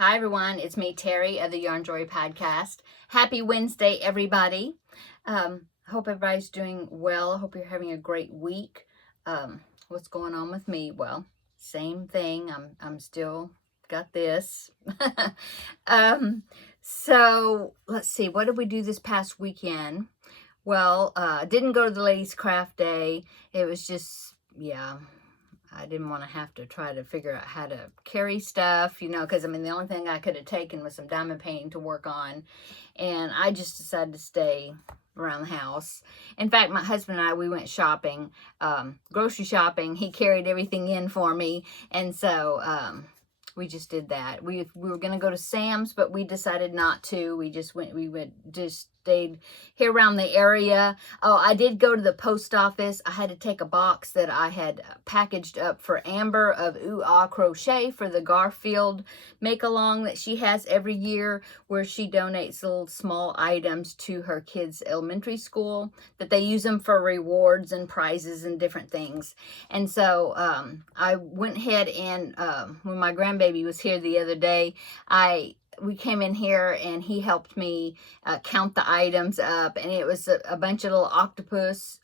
Hi everyone, it's me Terri of the Yarn Joy podcast. Happy Wednesday everybody. Hope everybody's doing well. Hope you're having a great week. What's going on with me? Well, same thing. I'm still got this. So let's see, what did we do this past weekend? Well, didn't go to the ladies craft day. It was just, I didn't want to have to try to figure out how to carry stuff, because the only thing I could have taken was some diamond painting to work on. And I just decided to stay around the house. In fact, my husband and I, we went shopping, grocery shopping. He carried everything in for me. And so, we just did that. We were going to go to Sam's, but we decided not to. We just stayed here around the area. Oh, I did go to the post office. I had to take a box that I had packaged up for Amber of Ooh Ah Crochet for the Garfield make-along that she has every year, where she donates little small items to her kids' elementary school that they use them for rewards and prizes and different things. And so I went ahead and when my grandbaby was here the other day, we came in here and he helped me count the items up, and it was a bunch of little octopuses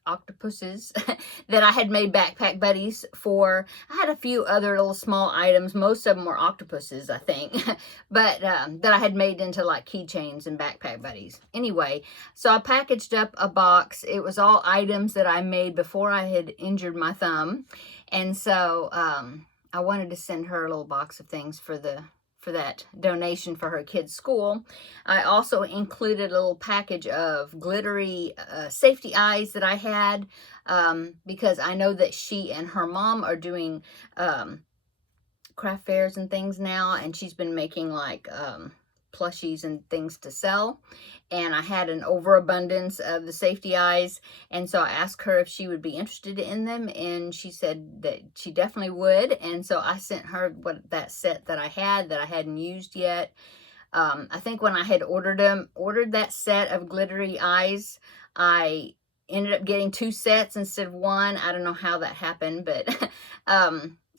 that I had made backpack buddies for. I had a few other little small items. Most of them were octopuses, I think, but that I had made into like keychains and backpack buddies. Anyway, so I packaged up a box. It was all items that I made before I had injured my thumb, and so I wanted to send her a little box of things for that donation for her kids' school. I also included a little package of glittery safety eyes that I had, because I know that she and her mom are doing craft fairs and things now, and she's been making like plushies and things to sell. And I had an overabundance of the safety eyes, and so I asked her if she would be interested in them, and she said that she definitely would. And so I sent her that set that I hadn't used yet. I think when I had ordered that set of glittery eyes, I ended up getting 2 sets instead of 1. I don't know how that happened, but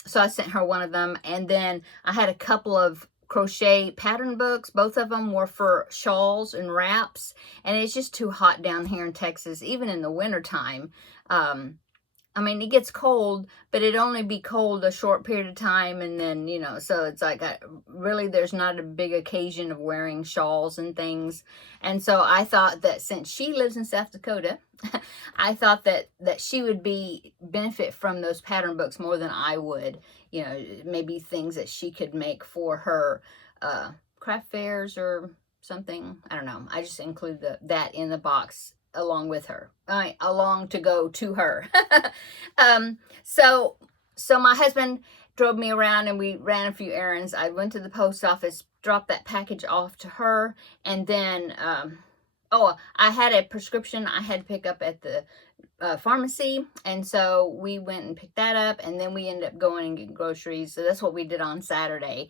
so I sent her one of them. And then I had a couple of crochet pattern books. Both of them were for shawls and wraps, and it's just too hot down here in Texas, even in the winter time. It gets cold, but it'd only be cold a short period of time, and then, so it's like really there's not a big occasion of wearing shawls and things. And so I thought that since she lives in South Dakota, I thought that she would benefit from those pattern books more than I would. Maybe things that she could make for her craft fairs or something. I don't know. I just include that in the box along with her, along to go to her. So my husband drove me around and we ran a few errands. I went to the post office, dropped that package off to her, and then I had a prescription I had to pick up at the pharmacy, and so we went and picked that up, and then we ended up going and getting groceries. So that's what we did on Saturday.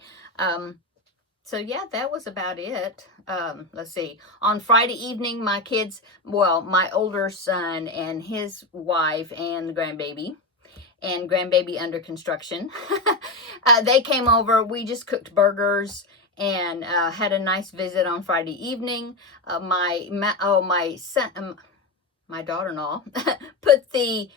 So yeah, that was about it. Let's see. On Friday evening, my kids, my older son and his wife and the grandbaby under construction, they came over. We just cooked burgers and had a nice visit on Friday evening. My daughter-in-law put the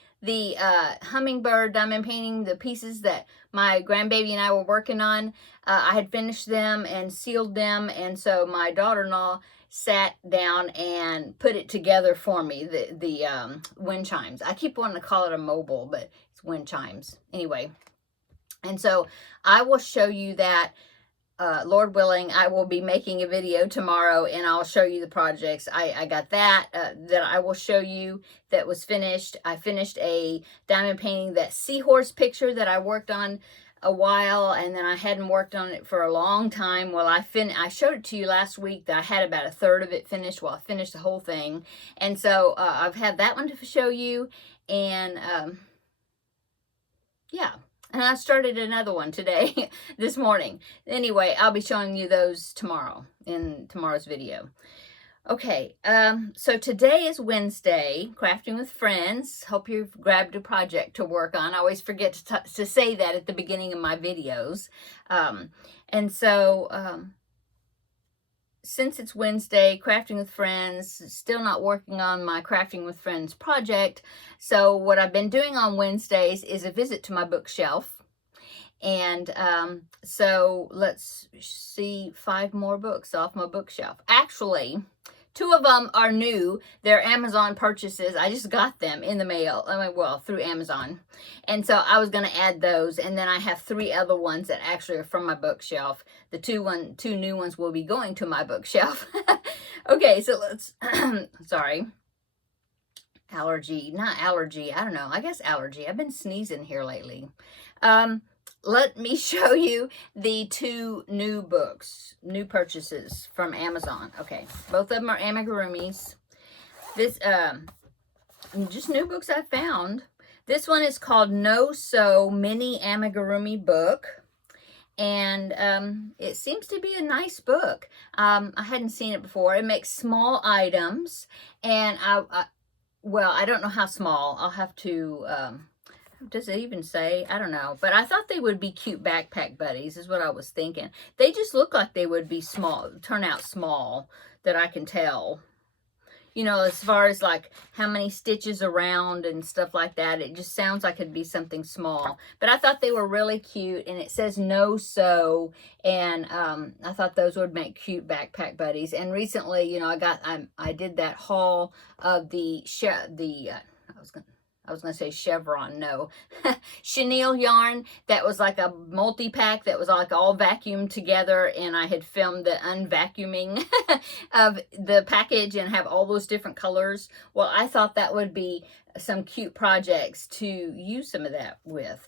hummingbird diamond painting, the pieces that my grandbaby and I were working on. I had finished them and sealed them, and so my daughter-in-law sat down and put it together for me, the wind chimes. I keep wanting to call it a mobile, but it's wind chimes. Anyway, and so I will show you that. Lord willing, I will be making a video tomorrow, and I'll show you the projects. I got that I will show you that was finished. I finished a diamond painting, that seahorse picture that I worked on a while, and then I hadn't worked on it for a long time. Well, I showed it to you last week that I had about a third of it finished. Well, I finished the whole thing, and so I've had that one to show you, and yeah. And I started another one today, this morning. Anyway, I'll be showing you those tomorrow in tomorrow's video. Okay, so today is Wednesday, Crafting with Friends. Hope you've grabbed a project to work on. I always forget to say that at the beginning of my videos. And so, since it's Wednesday, Crafting with Friends, still not working on my Crafting with Friends project. So what I've been doing on Wednesdays is a visit to my bookshelf. And so let's see 5 more books off my bookshelf. Actually, 2 of them are new. They're Amazon purchases. I just got them in the mail. I mean, well, through Amazon. And so I was going to add those. And then I have 3 other ones that actually are from my bookshelf. The 2 new ones will be going to my bookshelf. Okay, so let's, sorry. Not allergy. I don't know. I guess allergy. I've been sneezing here lately. Let me show you the 2 new books, new purchases from Amazon. Okay, both of them are amigurumis. This, just new books I found. This one is called No Sew Mini Amigurumi Book. And it seems to be a nice book. I hadn't seen it before. It makes small items. And well, I don't know how small. I'll have to... does it even say? I don't know. But I thought they would be cute backpack buddies is what I was thinking. They just look like they would be small, turn out small, that I can tell. You know, as far as like how many stitches around and stuff like that. It just sounds like it'd be something small. But I thought they were really cute. And it says no sew. And I thought those would make cute backpack buddies. And recently, you know, I did that haul of the I was going to say chevron, no. Chenille yarn that was like a multi-pack that was like all vacuumed together, and I had filmed the unvacuuming of the package and have all those different colors. Well, I thought that would be some cute projects to use some of that with.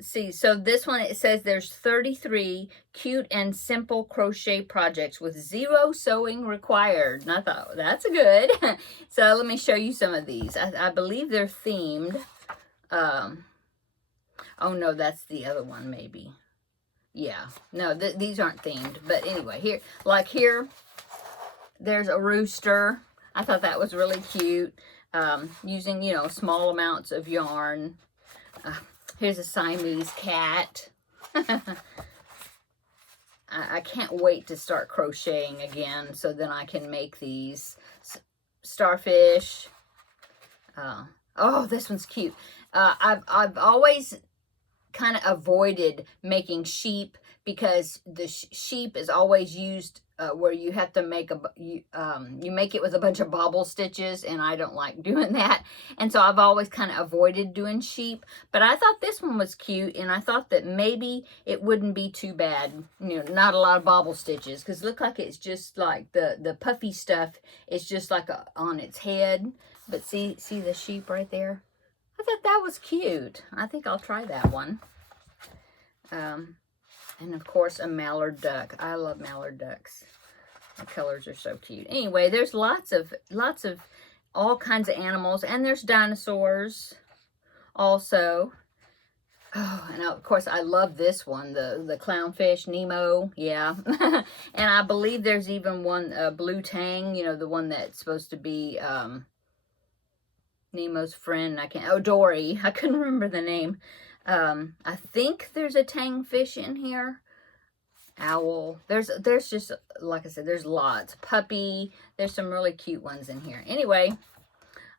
See, so this one, it says there's 33 cute and simple crochet projects with 0 sewing required. And I thought, that's good. So let me show you some of these. I believe they're themed. Oh no, that's the other one maybe. Yeah, no, these aren't themed. But anyway, here, there's a rooster. I thought that was really cute. Using, you know, small amounts of yarn. Here's a Siamese cat. I can't wait to start crocheting again so then I can make these starfish. Oh, this one's cute. I've always kind of avoided making sheep because the sheep is always used where you have to make you make it with a bunch of bobble stitches, and I don't like doing that. And so I've always kind of avoided doing sheep. But I thought this one was cute, and I thought that maybe it wouldn't be too bad. You know, not a lot of bobble stitches, because it looked like it's just like the puffy stuff is just like on its head. But see the sheep right there? I thought that was cute. I think I'll try that one. And of course, a mallard duck. I love mallard ducks. The colors are so cute. Anyway, there's lots of all kinds of animals, and there's dinosaurs also. Oh, and of course, I love this one, the clownfish, Nemo. Yeah. And I believe there's even one, Blue Tang, you know, the one that's supposed to be Nemo's friend. Dory. I couldn't remember the name. I think there's a tang fish in here. Owl. There's just, like I said, there's lots. Puppy. There's some really cute ones in here. Anyway,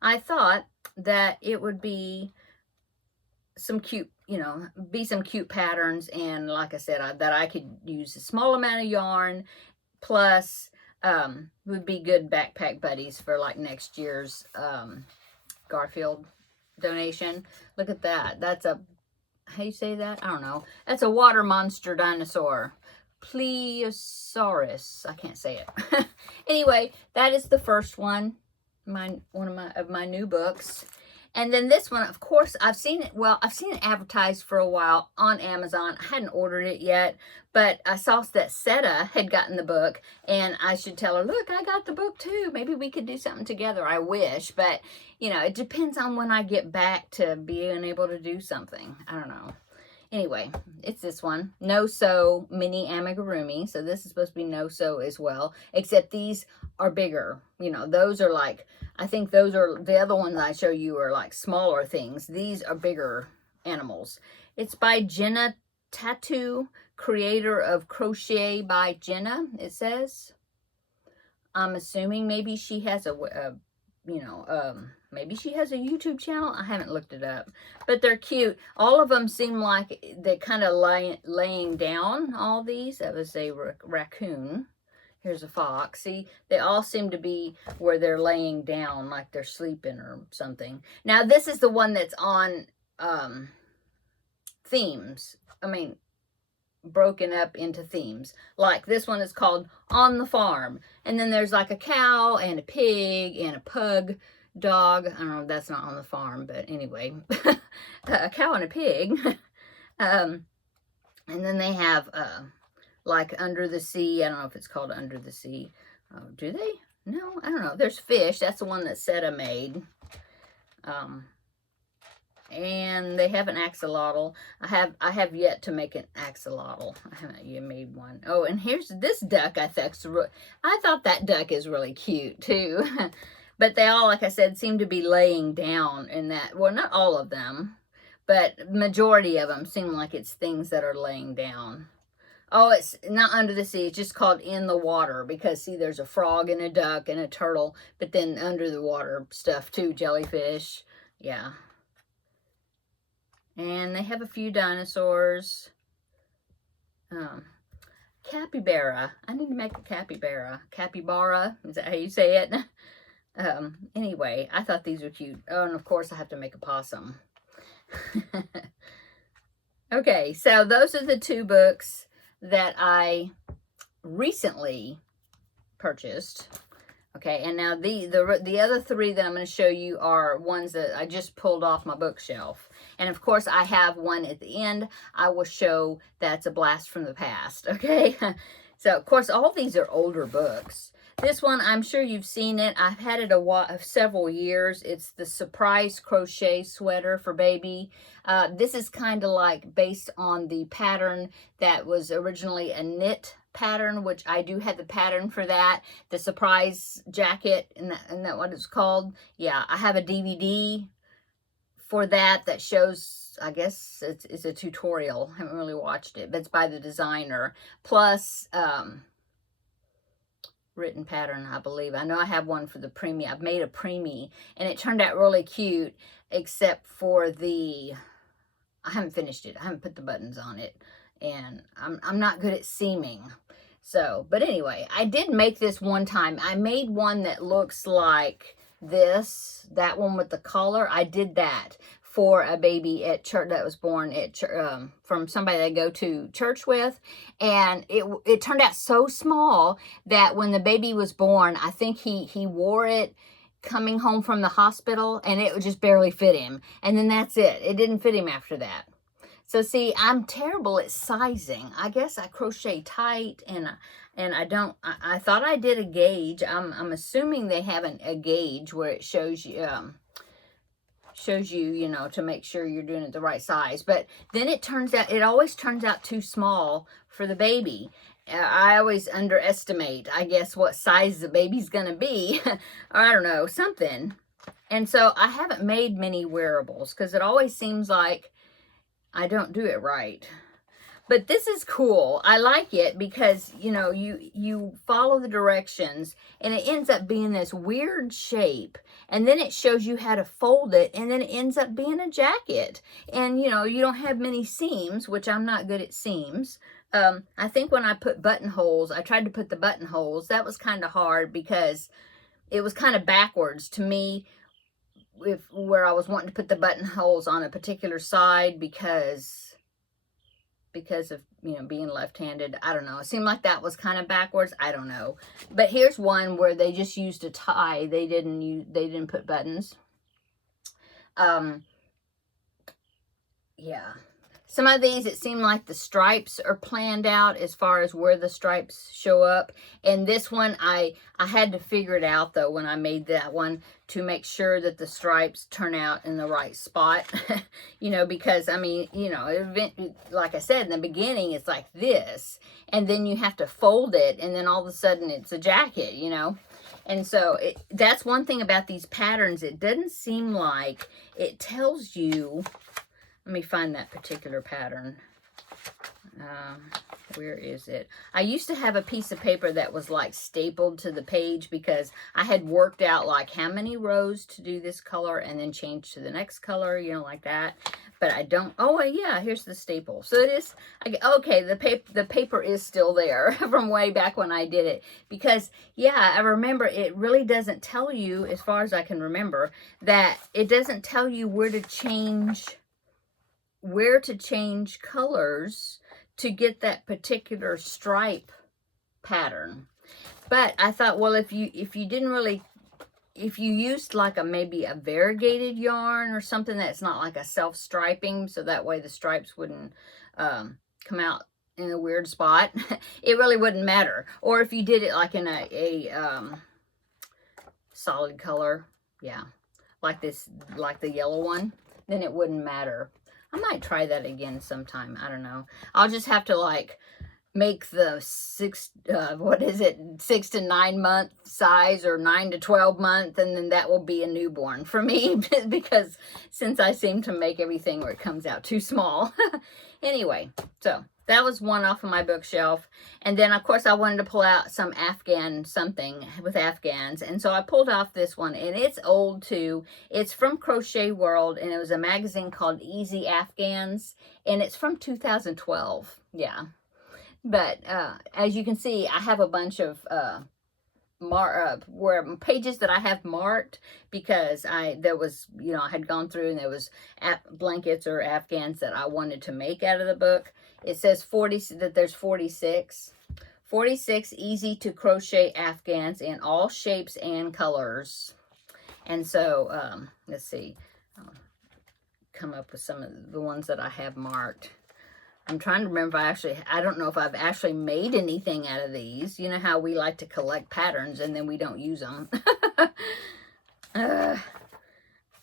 I thought that it would be some cute, you know, some cute patterns. And like I said, that I could use a small amount of yarn, plus would be good backpack buddies for like next year's Garfield donation. Look at that. That's a, how you say that? I don't know. That's a water monster dinosaur. Plesiosaurus. I can't say it. Anyway, that is the first one. One of my new books. And then this one, of course, I've seen it advertised for a while on Amazon. I hadn't ordered it yet, but I saw that Seta had gotten the book, and I should tell her, look, I got the book too. Maybe we could do something together. I wish, but, you know, it depends on when I get back to being able to do something. I don't know. Anyway, it's this one. No Sew Mini Amigurumi. So this is supposed to be no sew as well. Except these are bigger. You know, those are like, I think those are, the other ones I show you are like smaller things. These are bigger animals. It's by Jenna Tattoo, creator of Crochet by Jenna, it says. I'm assuming maybe she has maybe she has a YouTube channel. I haven't looked it up, but they're cute. All of them seem like they're kind of laying down, all these. That was a raccoon. Here's a fox. See, they all seem to be where they're laying down, like they're sleeping or something. Now, this is the one that's on themes. I mean, broken up into themes. Like this one is called On the Farm. And then there's like a cow and a pig and a pug dog. I don't know if that's not on the farm, but anyway. A cow and a pig. And then they have like Under the Sea. I don't know if it's called Under the Sea. Do they? No, I don't know. There's fish. That's the one that Seta made. And they have an axolotl. I have yet to make an axolotl. I haven't yet made one. Oh, and here's this duck. I thought that duck is really cute too. But they all, like I said, seem to be laying down in that. Well, not all of them, but majority of them seem like it's things that are laying down. Oh, it's not Under the Sea. It's just called In the Water because, see, there's a frog and a duck and a turtle, but then under the water stuff too, jellyfish. Yeah. And they have a few dinosaurs. Capybara. I need to make a capybara. Capybara. Is that how you say it? Anyway, I thought these were cute. Oh, and of course I have to make a possum. Okay, so those are the two books that I recently purchased. Okay, and now the other three that I'm going to show you are ones that I just pulled off my bookshelf. And of course, I have one at the end I will show that's a blast from the past, okay? So, of course, all these are older books. This one, I'm sure you've seen it. I've had it several years. It's the Surprise Crochet Sweater for Baby. This is kind of like based on the pattern that was originally a knit pattern, which I do have the pattern for that. The surprise jacket, isn't that what it's called? Yeah, I have a DVD for that shows, I guess it's a tutorial. I haven't really watched it, but it's by the designer. Plus, written pattern, I believe. I know I have one for the preemie. I've made a preemie, and it turned out really cute, except for I haven't finished it. I haven't put the buttons on it, and I'm not good at seaming. So, but anyway, I did make this one time. I made one that looks like that one with the collar. I did that for a baby at church that was born at from somebody that I go to church with, and it turned out so small that when the baby was born, I think he wore it coming home from the hospital, and it would just barely fit him, and then that's it. It didn't fit him after that. So see, I'm terrible at sizing. I guess I crochet tight, and I thought I did a gauge. I'm assuming they have a gauge where it shows you you know, to make sure you're doing it the right size. But then it always turns out too small for the baby. I always underestimate, I guess, what size the baby's gonna be. Or I don't know, something. And so I haven't made many wearables because it always seems like I don't do it right. But this is cool. I like it because, you know, you follow the directions and it ends up being this weird shape. And then it shows you how to fold it, and then it ends up being a jacket. And, you know, you don't have many seams, which I'm not good at seams. I think when I put buttonholes, I tried to put the buttonholes. That was kind of hard because it was kind of backwards to me where I was wanting to put the buttonholes on a particular side because of, you know, being left-handed. I don't know. It seemed like that was kind of backwards. I don't know. But here's one where they just used a tie. They didn't put buttons. Yeah. Some of these, it seemed like the stripes are planned out as far as where the stripes show up. And this one, I had to figure it out, though, when I made that one, to make sure that the stripes turn out in the right spot. You know, because, I mean, you know, like I said, in the beginning, it's like this. And then you have to fold it, and then all of a sudden, it's a jacket, you know. And so that's one thing about these patterns. It doesn't seem like it tells you. Let me find that particular pattern. Where is it? I used to have a piece of paper that was like stapled to the page because I had worked out like how many rows to do this color and then change to the next color, you know, like that. But I don't, oh yeah, here's the staple. So it is, okay, the paper is still there from way back when I did it. Because, yeah, I remember it really doesn't tell you, as far as I can remember, that it doesn't tell you where to change colors to get that particular stripe pattern. But I thought, well, if you used like maybe a variegated yarn or something that's not like a self-striping, so that way the stripes wouldn't come out in a weird spot, it really wouldn't matter. Or if you did it like in a solid color, yeah, like this, like the yellow one, then it wouldn't matter. I might try that again sometime. I don't know. I'll just have to like make the 6 to 9 month size, or 9 to 12 month, and then that will be a newborn for me, because since I seem to make everything where it comes out too small. Anyway, so that was one off of my bookshelf. And then, of course, I wanted to pull out some Afghan something with Afghans. And so I pulled off this one. And it's old, too. It's from Crochet World. And it was a magazine called Easy Afghans. And it's from 2012. Yeah. But as you can see, I have a bunch of pages that I have marked, because there was, you know, I had gone through and there was blankets or Afghans that I wanted to make out of the book. It says that there's 46 easy to crochet Afghans in all shapes and colors. And so let's see, I'll come up with some of the ones that I have marked. I'm trying to remember if I don't know if I've actually made anything out of these. You know how we like to collect patterns and then we don't use them.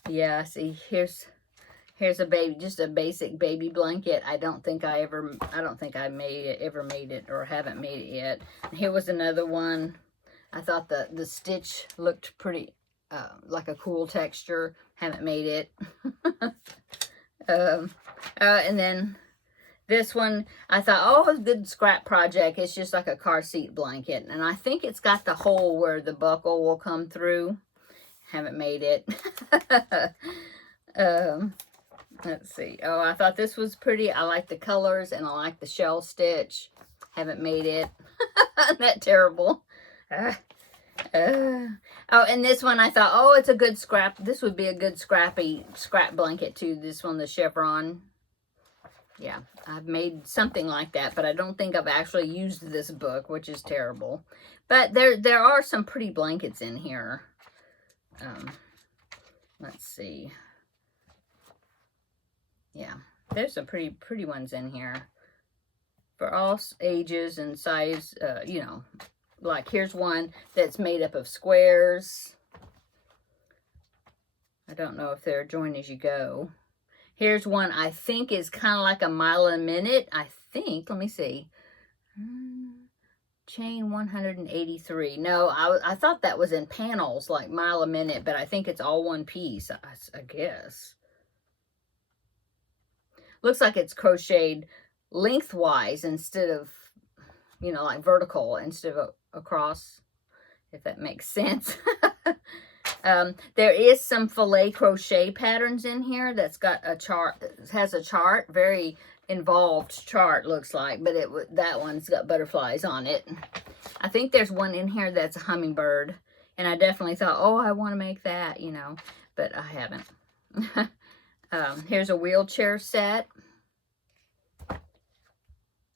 Yeah, see, here's a baby, just a basic baby blanket. I don't think I ever made it, or haven't made it yet. And here was another one. I thought the stitch looked pretty, like a cool texture. Haven't made it. And then this one, I thought, oh, it's a good scrap project. It's just like a car seat blanket. And I think it's got the hole where the buckle will come through. Haven't made it. Let's see. Oh, I thought this was pretty. I like the colors and I like the shell stitch. Haven't made it. Isn't that terrible? Oh, and this one I thought, oh, it's a good scrap. This would be a good scrap blanket too. This one, the chevron. Yeah, I've made something like that, but I don't think I've actually used this book, which is terrible. But there are some pretty blankets in here. Let's see. Yeah, there's some pretty ones in here for all ages and size. You know, like here's one that's made up of squares. I don't know if they're join as you go. Here's one I think is kind of like a mile a minute. I think, let me see. Chain 183. No, I thought that was in panels, like mile a minute, but I think it's all one piece, I guess. Looks like it's crocheted lengthwise instead of, you know, like vertical instead of across, if that makes sense. There is some filet crochet patterns in here that's got a chart, has a chart, very involved chart looks like, but that one's got butterflies on it. I think there's one in here that's a hummingbird, and I definitely thought, oh, I want to make that, you know, but I haven't. Here's a wheelchair set.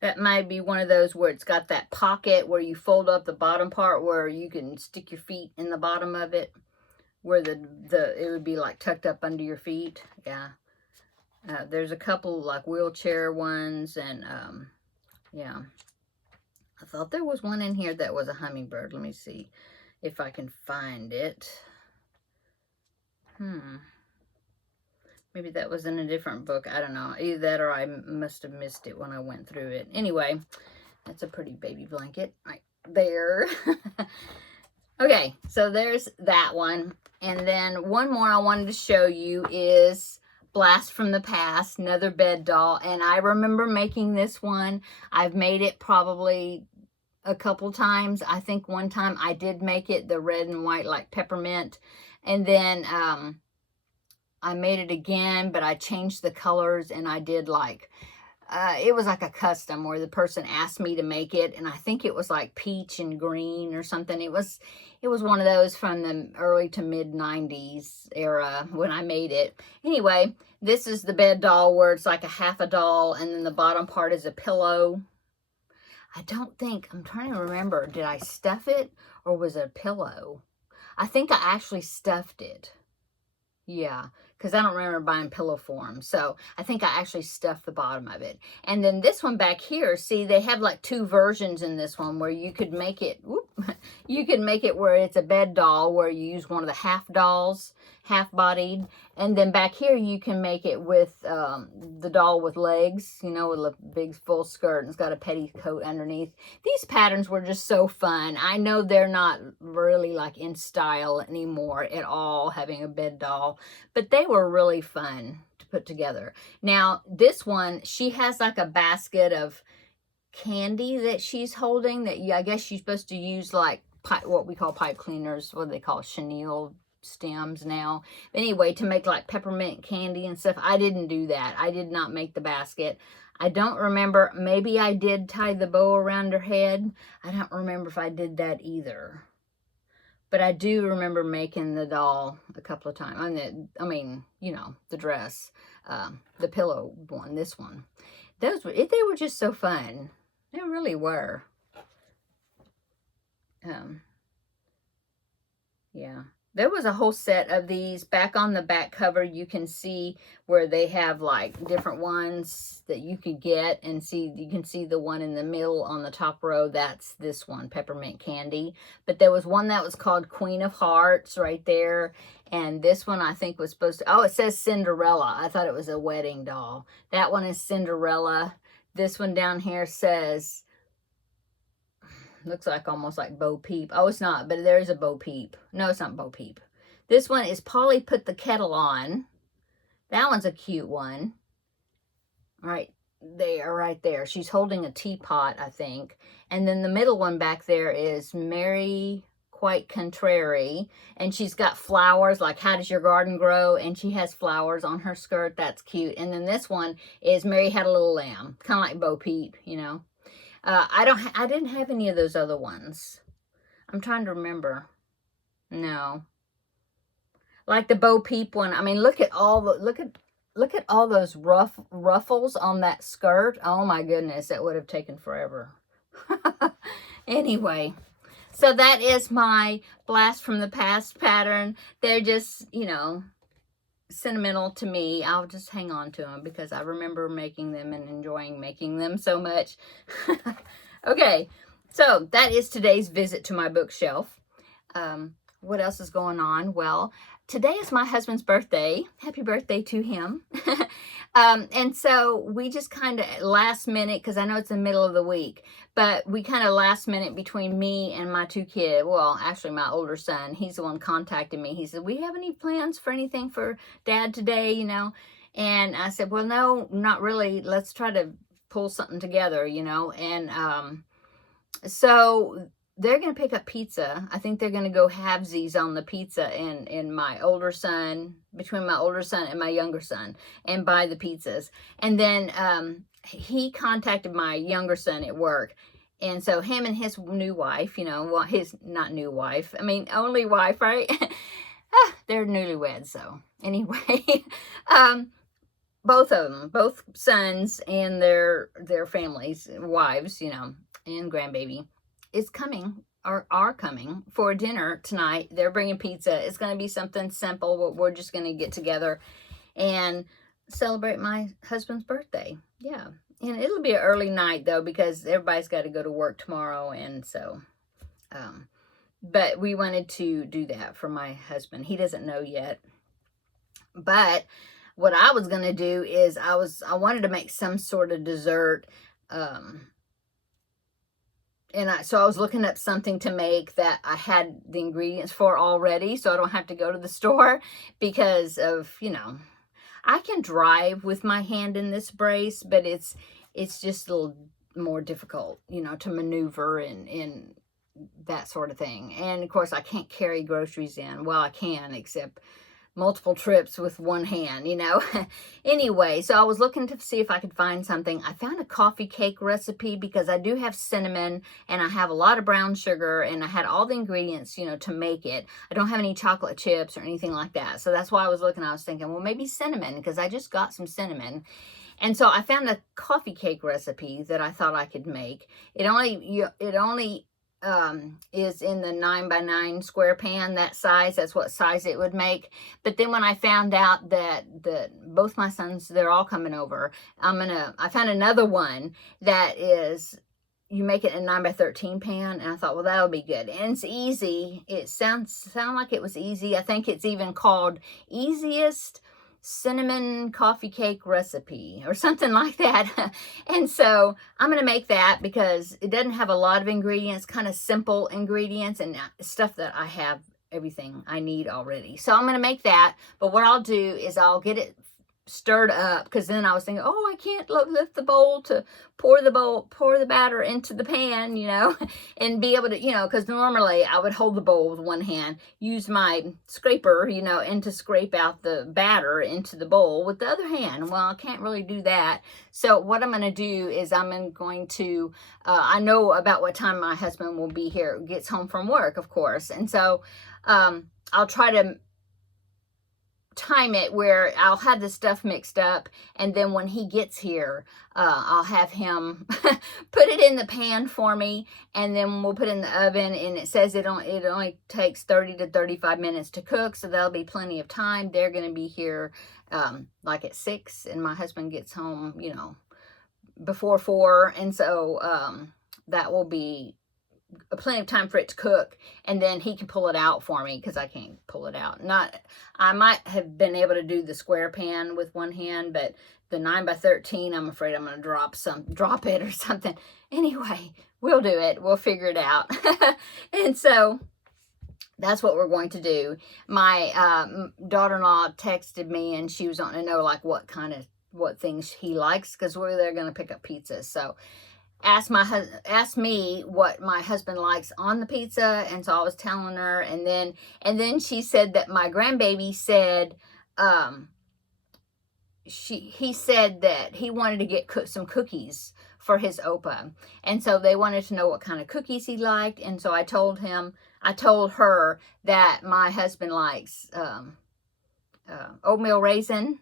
That might be one of those where it's got that pocket where you fold up the bottom part where you can stick your feet in the bottom of it, where it would be like tucked up under your feet. Yeah. There's a couple like wheelchair ones, and yeah. I thought there was one in here that was a hummingbird. Let me see if I can find it. Maybe that was in a different book. I don't know. Either that or I must have missed it when I went through it. Anyway, that's a pretty baby blanket right there. Okay, so there's that one. And then one more I wanted to show you is Blast from the Past, another bed doll. And I remember making this one. I've made it probably a couple times. I think one time I did make it the red and white like peppermint. And then I made it again, but I changed the colors and I did like, it was like a custom where the person asked me to make it. And I think it was like peach and green or something. It was one of those from the early to mid 90s era when I made it. Anyway, this is the bed doll where it's like a half a doll and then the bottom part is a pillow. I don't think, I'm trying to remember, did I stuff it or was it a pillow? I think I actually stuffed it. Yeah, because I don't remember buying pillow form. So I think I actually stuffed the bottom of it. And then this one back here, see, they have like two versions in this one where you could make it, you could make it where it's a bed doll where you use one of the half dolls, half-bodied. And then back here you can make it with the doll with legs, you know, with a big full skirt and it's got a petticoat underneath. These patterns were just so fun. I know they're not really like in style anymore at all, having a bed doll, but they were really fun to put together. Now, this one, she has like a basket of candy that she's holding that I guess she's supposed to use like what we call pipe cleaners, what they call chenille stems now. Anyway, to make like peppermint candy and stuff. I didn't do that. I did not make the basket. I don't remember. Maybe I did tie the bow around her head. I don't remember if I did that either. But I do remember making the doll a couple of times. I mean, you know, the dress, the pillow one, this one. They were just so fun. They really were. Yeah. There was a whole set of these. Back on the back cover, you can see where they have like different ones that you could get and see. You can see the one in the middle on the top row. That's this one, Peppermint Candy. But there was one that was called Queen of Hearts right there. And this one I think was supposed to, oh, it says Cinderella. I thought it was a wedding doll. That one is Cinderella. This one down here says, looks like almost like Bo Peep. Oh, it's not, but there is a Bo Peep. No, it's not Bo Peep. This one is Polly Put the Kettle On. That one's a cute one. Right there. She's holding a teapot, I think. And then the middle one back there is Mary Quite Contrary. And she's got flowers, like How Does Your Garden Grow? And she has flowers on her skirt. That's cute. And then this one is Mary Had a Little Lamb. Kind of like Bo Peep, you know. I didn't have any of those other ones. I'm trying to remember. No. Like the Bo Peep one. I mean, look at all those ruffles on that skirt. Oh my goodness, that would have taken forever. Anyway, so that is my Blast from the Past pattern. They're just, you know, sentimental to me. I'll just hang on to them because I remember making them and enjoying making them so much. Okay, so that is today's visit to my bookshelf. What else is going on? Well, today is my husband's birthday. Happy birthday to him. And so we just kind of last minute, because I know it's the middle of the week, but we kind of last minute between me and my two kids, well, actually my older son, he's the one contacted me. He said, we have any plans for anything for Dad today, you know? And I said, well, no, not really. Let's try to pull something together, you know? And so they're going to pick up pizza. I think they're going to go halvesies on the pizza in my older son, between my older son and my younger son, and buy the pizzas. And then he contacted my younger son at work. And so him and his new wife, you know, well, his not new wife, I mean, only wife, right? They're newlyweds, so anyway, both of them, both sons and their families, wives, you know, and grandbaby is coming or are coming for dinner tonight. They're bringing pizza. It's going to be something simple. We're just going to get together and celebrate my husband's birthday. Yeah. And it'll be an early night, though, because everybody's got to go to work tomorrow. And so, um, but we wanted to do that for my husband. He doesn't know yet. But what I was going to do is I wanted to make some sort of dessert. So I was looking up something to make that I had the ingredients for already, so I don't have to go to the store because of, I can drive with my hand in this brace, but it's just a little more difficult, to maneuver and that sort of thing. And of course, I can't carry groceries in. Well, I can, except multiple trips with one hand, Anyway, so I was looking to see if I could find something. I found a coffee cake recipe because I do have cinnamon and I have a lot of brown sugar and I had all the ingredients, to make it. I don't have any chocolate chips or anything like that. So that's why I was looking. I was thinking, well, maybe cinnamon, because I just got some cinnamon. And so I found a coffee cake recipe that I thought I could make. It only is in the 9x9 square pan, that size. That's what size it would make. But then when I found out that both my sons, they're all coming over, I found another one that is, you make it in 9x13 pan, and I thought, well, that'll be good. And it's easy. It sound like it was easy. I think it's even called Easiest Cinnamon Coffee Cake Recipe or something like that. And so I'm going to make that because it doesn't have a lot of ingredients, kind of simple ingredients and stuff that I have everything I need already. So I'm going to make that. But what I'll do is I'll get it stirred up, because then I was thinking, oh, I can't lift the bowl to pour the batter into the pan, and be able to, because normally I would hold the bowl with one hand, use my scraper, and to scrape out the batter into the bowl with the other hand. Well, I can't really do that. So what I'm going to do is I'm going to, I know about what time my husband will be here, gets home from work, of course. And so I'll try to time it where I'll have the stuff mixed up, and then when he gets here, I'll have him put it in the pan for me, and then we'll put it in the oven. And it says it only takes 30 to 35 minutes to cook, so there'll be plenty of time. They're going to be here like at 6, and my husband gets home, before 4, and so that will be plenty of time for it to cook, and then he can pull it out for me because I can't pull it out. I might have been able to do the square pan with one hand, but the 9x13, I'm afraid I'm going to drop it or something. Anyway, we'll do it. We'll figure it out. And so that's what we're going to do. My daughter-in-law texted me, and she was wanting to know like what things he likes, because they're going to pick up pizza. So asked me what my husband likes on the pizza, and so I was telling her, and then she said that my grandbaby said he said that he wanted to get some cookies for his Opa, and so they wanted to know what kind of cookies he liked. And so I told her that my husband likes oatmeal raisin.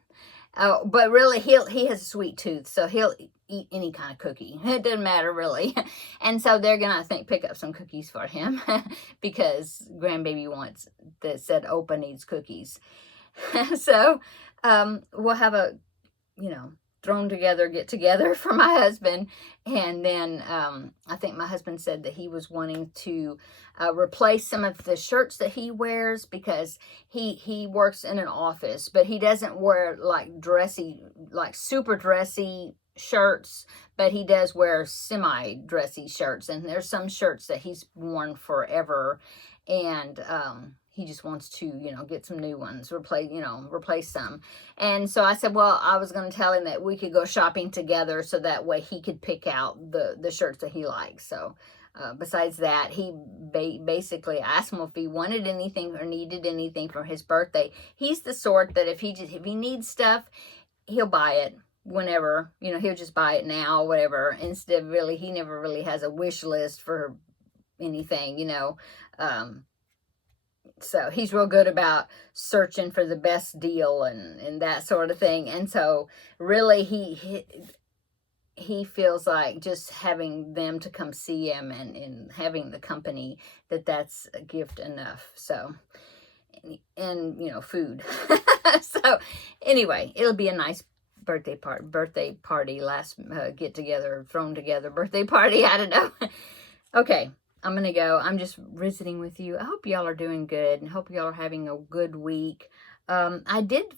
But really, he has a sweet tooth, so he'll eat any kind of cookie. It doesn't matter, really. And so they're going to, I think, pick up some cookies for him because grandbaby said Opa needs cookies. So we'll have a, get together for my husband. And then I think my husband said that he was wanting to replace some of the shirts that he wears, because he works in an office, but he doesn't wear like super dressy shirts, but he does wear semi-dressy shirts. And there's some shirts that he's worn forever, and he just wants to, get some new ones, replace some. And so I said, well, I was going to tell him that we could go shopping together, so that way he could pick out the shirts that he likes. So besides that, he basically asked him if he wanted anything or needed anything for his birthday. He's the sort that if he needs stuff, he'll buy it whenever, he'll just buy it now or whatever. Instead, really, he never really has a wish list for anything, so he's real good about searching for the best deal and that sort of thing. And so really he feels like just having them to come see him and having the company, that's a gift enough. So, and food. So anyway, it'll be a nice birthday party, last get together, thrown together birthday party. I don't know. Okay, I'm going to go. I'm just visiting with you. I hope y'all are doing good and hope y'all are having a good week. I did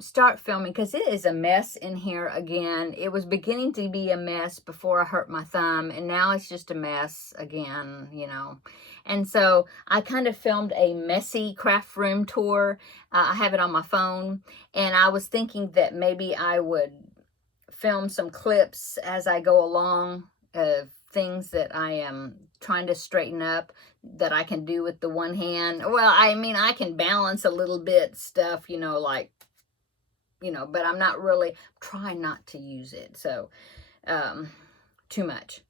start filming because it is a mess in here again. It was beginning to be a mess before I hurt my thumb, and now it's just a mess again, you know. And so I kind of filmed a messy craft room tour. I have it on my phone, and I was thinking that maybe I would film some clips as I go along of things that I am trying to straighten up that I can do with the one hand. Well, I mean, I can balance a little bit stuff, you know, like, you know, but I'm not really trying not to use it. So, too much.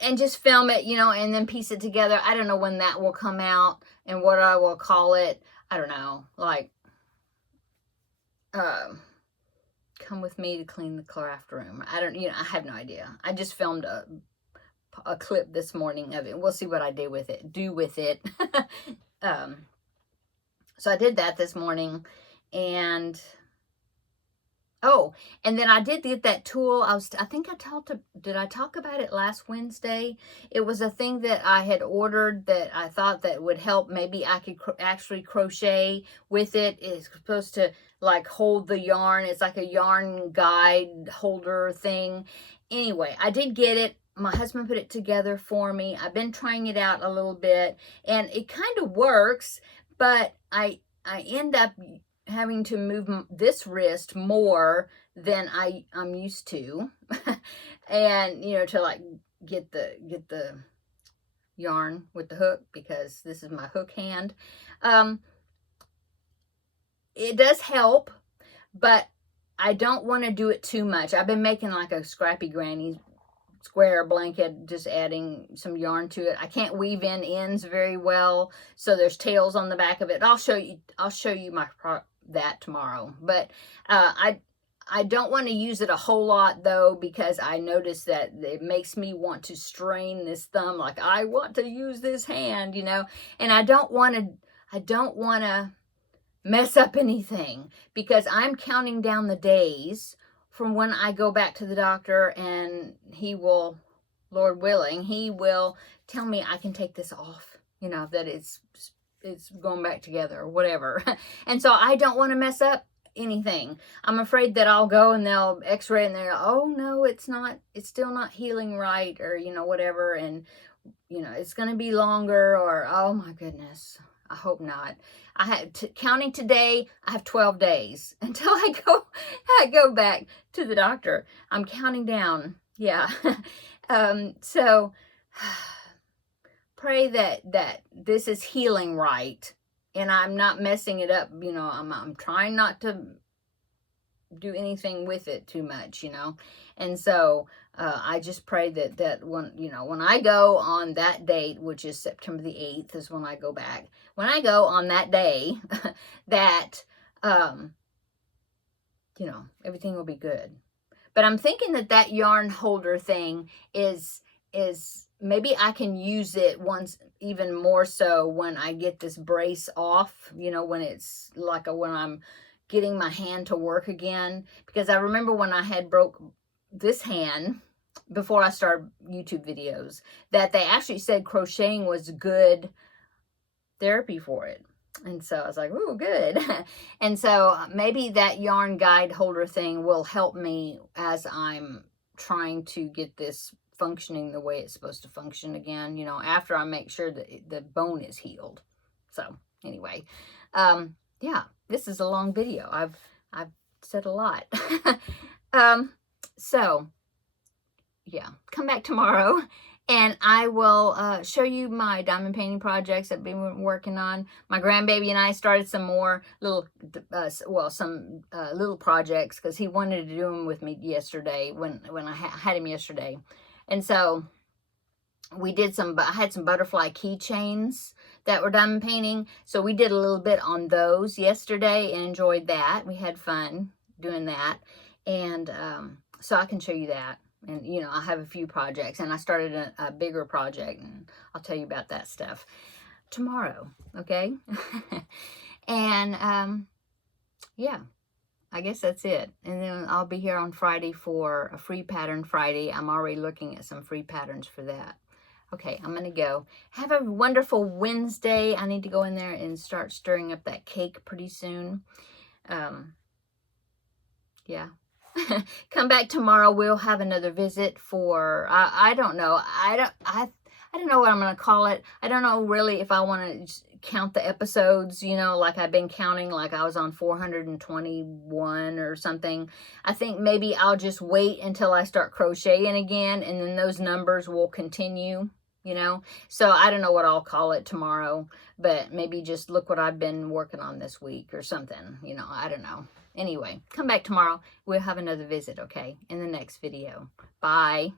And just film it, you know, and then piece it together. I don't know when that will come out and what I will call it. I don't know, like, come with me to clean the craft room. I have no idea. I just filmed a clip this morning of it. We'll see what I do with it. So I did that this morning, and and then I did get that tool. Did I talk about it last Wednesday? It was a thing that I had ordered that I thought that would help. Maybe I could actually crochet with it. It's supposed to like hold the yarn. It's like a yarn guide holder thing. Anyway, I did get it. My husband put it together for me. I've been trying it out a little bit, and it kind of works, but I end up having to move this wrist more than I'm used to. And, you know, to like get the yarn with the hook, because this is my hook hand. It does help, but I don't want to do it too much. I've been making like a Scrappy Granny square blanket, just adding some yarn to it. I can't weave in ends very well, so there's tails on the back of it. I'll show you that tomorrow. But I don't want to use it a whole lot though, because I noticed that it makes me want to strain this thumb, like I want to use this hand, you know. And I don't want to mess up anything, because I'm counting down the days from when I go back to the doctor, and he will, Lord willing, he will tell me I can take this off, you know, that it's going back together or whatever. And so I don't want to mess up anything. I'm afraid that I'll go and they'll x-ray and they're, oh no, it's still not healing right, or, you know, whatever. And, you know, it's going to be longer, or, oh my goodness, I hope not. I had counting today, I have 12 days until I go back to the doctor. I'm counting down. Yeah. So pray that this is healing right, and I'm not messing it up. You know, I'm trying not to do anything with it too much, you know. And so I just pray that when I go on that date, which is September the 8th is when I go back. When I go on that day, that, you know, everything will be good. But I'm thinking that yarn holder thing is maybe I can use it once, even more so when I get this brace off, you know, when it's like when I'm getting my hand to work again. Because I remember when I had broke this hand before I started YouTube videos, that they actually said crocheting was good therapy for it. And so I was like, ooh, good. And so maybe that yarn guide holder thing will help me as I'm trying to get this functioning the way it's supposed to function again, you know, after I make sure that the bone is healed. So anyway, yeah, this is a long video. I've said a lot. So yeah, come back tomorrow and I will show you my diamond painting projects I've been working on. My grandbaby and I started some more little, little projects, because he wanted to do them with me yesterday when I had him yesterday. And so we did I had some butterfly keychains that were diamond painting. So we did a little bit on those yesterday and enjoyed that. We had fun doing that. And so I can show you that. And, you know, I have a few projects, and I started a bigger project, and I'll tell you about that stuff tomorrow. Okay. And, yeah, I guess that's it. And then I'll be here on Friday for a free pattern Friday. I'm already looking at some free patterns for that. Okay, I'm going to go. Have a wonderful Wednesday. I need to go in there and start stirring up that cake pretty soon. Yeah. Come back tomorrow. We'll have another visit for, I don't know. I don't know what I'm going to call it. I don't know really if I want to count the episodes, you know, like I've been counting, like I was on 421 or something. I think maybe I'll just wait until I start crocheting again, and then those numbers will continue, you know. So I don't know what I'll call it tomorrow, but maybe just look what I've been working on this week or something, you know. I don't know. Anyway, come back tomorrow. We'll have another visit, okay, in the next video. Bye.